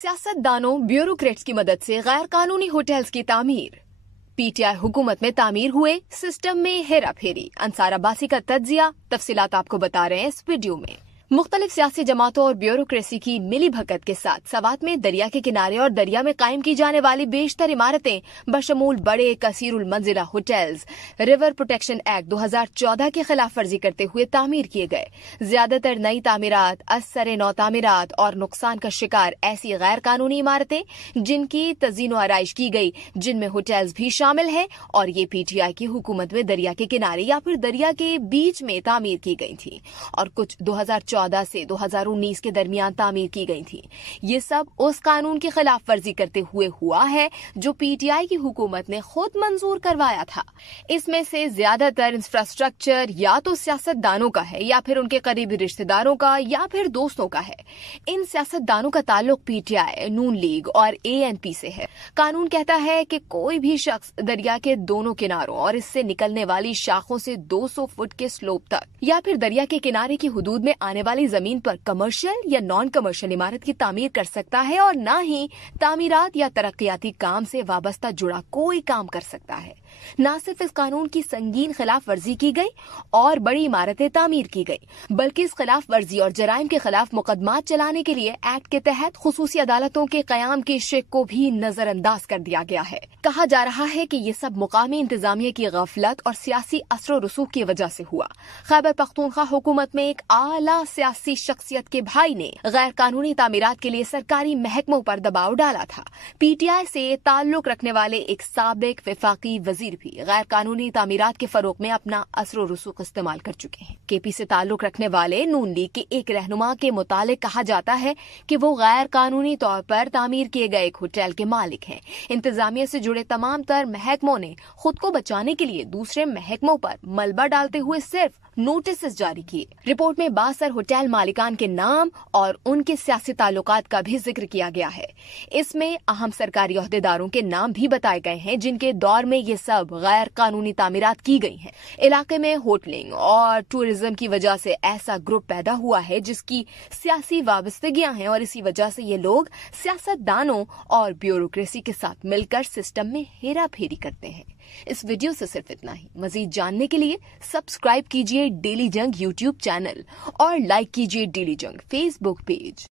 सियासतदानों bureaucrats की मदद से गैर कानूनी होटल्स की तामीर। पीटीआई हुकूमत में तामीर हुए सिस्टम में हेरा फेरी, अंसार अब्बासी का तज्जिया। तफसीलात आपको बता रहे हैं इस वीडियो में। मुख्तलिफ सियासी जमातों और ब्यूरोक्रेसी की मिली भगत के साथ सवात में दरिया के किनारे और दरिया में कायम की जाने वाली बेशतर इमारतें बशमूल बड़े कसीरुल मंजिला होटल्स रिवर प्रोटेक्शन एक्ट 2014 की खिलाफ वर्जी करते हुए तामीर किए गए। ज्यादातर नई तामीरात, असर नौ तामीरात और नुकसान का शिकार ऐसी गैर कानूनी इमारतें जिनकी तजीन आराइश की गई, जिनमें होटल्स भी शामिल हैं, और ये पीटीआई की हुकूमत में दरिया के किनारे या फिर दरिया के बीच में तामीर की गई थी और कुछ 2014 से 2019 के दरमियान तामीर की गई थी। ये सब उस कानून की खिलाफ वर्जी करते हुए हुआ है जो पीटीआई की हुकूमत ने खुद मंजूर करवाया था। इसमें से ज्यादातर इंफ्रास्ट्रक्चर या तो सियासतदानों का है या फिर उनके करीबी रिश्तेदारों का या फिर दोस्तों का है। इन सियासतदानों का ताल्लुक पीटीआई, नून लीग और एएनपी से है। कानून कहता है कि कोई भी शख्स दरिया के दोनों किनारों और इससे निकलने वाली शाखों से 200 फुट के स्लोप तक या फिर दरिया के किनारे की हुदूद में आने वाली जमीन पर कमर्शियल या नॉन कमर्शियल इमारत की तामीर कर सकता है और न ही तामीरात या तरक्याती काम से वाबस्ता जुड़ा कोई काम कर सकता है। न सिर्फ इस कानून की संगीन खिलाफ वर्जी की गई और बड़ी इमारतें तामीर की गई, बल्कि इस खिलाफ वर्जी और जराइम के खिलाफ मुकदमात चलाने के लिए एक्ट के तहत खुसूसी अदालतों के कयाम के शिक को भी नजरअंदाज कर दिया गया है। कहा जा रहा है कि ये सब मुकामी इंतजामिया की गफलत और सियासी असर रसूख की वजह से हुआ। खैबर पख्तूनख्वा हुकूमत में एक आला सियासी शख्सियत के भाई ने गैर कानूनी तामीरात के लिए सरकारी महकमों पर दबाव डाला था। पीटीआई से ताल्लुक रखने वाले एक साबिक वफाकी वजीर भी गैर कानूनी तामीरात के फरोग में अपना असर रसूख इस्तेमाल कर चुके हैं। केपी से ताल्लुक रखने वाले नून लीग के एक रहनुमा के मुतालिक कहा जाता है कि वो गैर कानूनी तौर पर तामीर किए गए एक होटल के मालिक हैं। इंतजामिया से जुड़े तमाम तर महकमों ने खुद को बचाने के लिए दूसरे महकमों पर मलबा डालते हुए सिर्फ नोटिस जारी किए। रिपोर्ट में बासर होटल मालिकान के नाम और उनके सियासी ताल्लुकात का भी जिक्र किया गया है। इसमें अहम सरकारी ओहदेदारों के नाम भी बताए गए हैं जिनके दौर में ये सब गैर कानूनी तामीरात की गई हैं। इलाके में होटलिंग और टूरिज्म की वजह से ऐसा ग्रुप पैदा हुआ है जिसकी सियासी वाबस्तगियां हैं और इसी वजह से ये लोग सियासतदानों और ब्यूरोक्रेसी के साथ मिलकर सिस्टम में हेरा फेरी करते हैं। इस वीडियो से सिर्फ इतना ही। मजीद जानने के लिए सब्सक्राइब कीजिए डेली जंग यूट्यूब चैनल और लाइक कीजिए डेली जंग फेसबुक पेज।